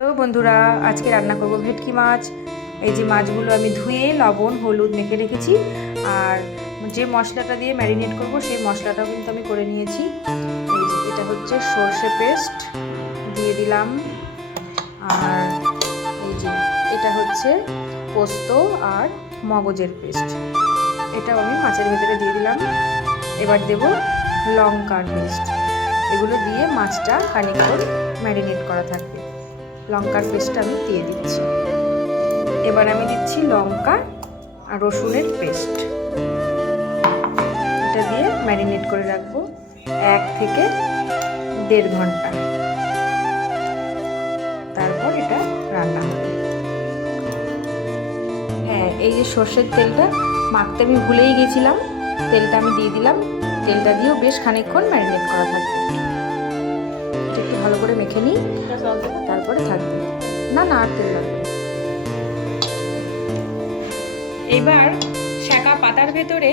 তো বন্ধুরা, আজকে রান্না করব ভেটকি মাছ। এই যে মাছগুলো আমি ধুয়ে লবণ হলুদ মেখে রেখেছি, আর যে মশলাটা দিয়ে ম্যারিনেট করব সেই মশলাটাও কিন্তু আমি করে নিয়েছি। এই যে এটা হচ্ছে সর্ষে পেস্ট দিয়ে দিলাম, আর এই যে এটা হচ্ছে পোস্ত আর মগজের পেস্ট, এটাও আমি মাছের ভেতরে দিয়ে দিলাম। এবার দেব লঙ্কার পেস্ট, এগুলো দিয়ে মাছটা খানিকক্ষণ ম্যারিনেট করা থাকবে। লঙ্কার পেস্টটা আমি দিয়ে দিচ্ছি। এবার আমি দিচ্ছি লঙ্কা আর রসুনের পেস্ট, এটা দিয়ে ম্যারিনেট করে রাখবো 1 থেকে 1.5 ঘন্টা। তারপর এটা রান্না হবে। হ্যাঁ, এই যে সর্ষের তেলটা মাখতে আমি ভুলেই গেছিলাম, তেলটা আমি দিয়ে দিলাম। তেলটা দিয়েও বেশ খানিকক্ষণ ম্যারিনেট করা থাকবে। একটু ভালো করে মেখে নিই, তারপরে থাকবে। না আর তেল লাগবে। এবার শাঁকা পাতার ভেতরে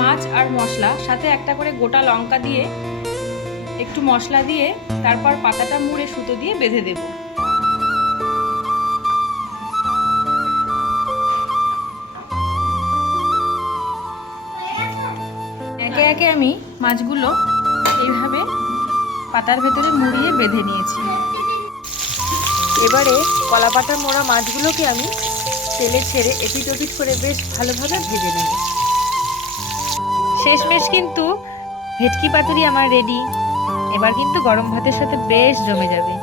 মাছ আর মশলা, সাথে একটা করে গোটা লঙ্কা দিয়ে একটু মশলা দিয়ে তারপর পাতাটা মুড়ে সুতো দিয়ে বেঁধে দেব। একে একে আমি মাছগুলো এইভাবে পাতার ভেতরে মুড়িয়ে বেঁধে নিয়েছি। এবারে কলা পাতা মোড়া মাছগুলোকে আমি তেলে ছেড়ে এপিট ওপিট করে বেশ ভালোভাবে ভেজে নেব। শেষমেশ কিন্তু ভেটকি পাতুরি আমার রেডি। এবার কিন্তু গরম ভাতের সাথে বেশ জমে যাবে।